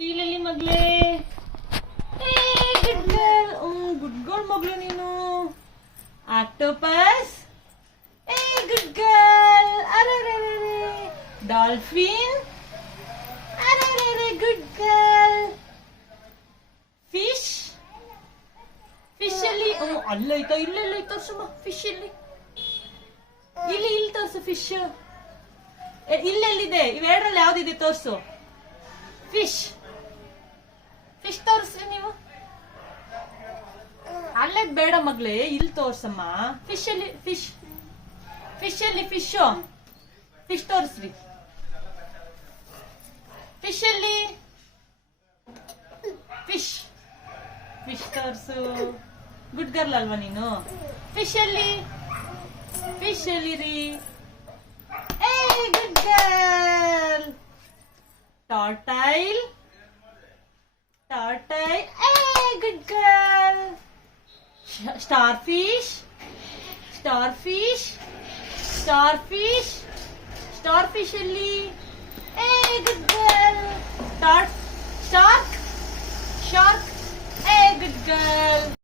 ಸೀಲಲ್ಲಿ ಮಗ್ಲೇ. Good girl. Good girl ಮಗಳು ನೀನು. ಆಕ್ಟೋಪಸ್. Good girl. ಅರೆ ಡಾಲ್ಫಿನ್. ಅರೆ ಗುಡ್ ಗರ್ಲ್. ಫಿಶ್. ಫಿಶ್ ಅಲ್ಲಿ ಅಲ್ಲೈತಾ ಇಲ್ಲೆಲ್ಲ ತೋರ್ಸಮ್ಮ. ಫಿಶ್ ಇಲ್ಲಿ ಇಲ್ಲಿ ತೋರ್ಸು. ಫಿಶ್ ಇಲ್ಲೆಲ್ಲಿದೆ? ಇವೆರಡರಲ್ಲಿ ಯಾವ್ದಿದೆ ತೋರ್ಸು. ಫಿಶ್ ಫಿಶ್ ತೋರಿಸ್ರಿ ನೀವು. ಅಲ್ಲೇ ಬೇಡ ಮಗ್ಲೇ, ಇಲ್ಲಿ ತೋರ್ಸಮ್ಮ. ಫಿಶ್ ಅಲ್ಲಿ ಫಿಶ್. ಫಿಶ್ ಅಲ್ಲಿ ಫಿಶ್. ಫಿಶ್ ತೋರಿಸ್ರಿ. ಫಿಶ್ ಅಲ್ಲಿ ಫಿಶ್. ಫಿಶ್ ತೋರ್ಸು. ಗುಡ್ ಗರ್ಲ್ ಅಲ್ವಾ ನೀನು? ಫಿಶ್ ಅಲ್ಲಿ ಫಿಶ್ ಅಲ್ಲಿ ರೀ. Good girl. Tortoise. Tortoise. Good girl. Starfish. Starfish. Starfish. Starfish ಅಲ್ಲಿ. Good girl.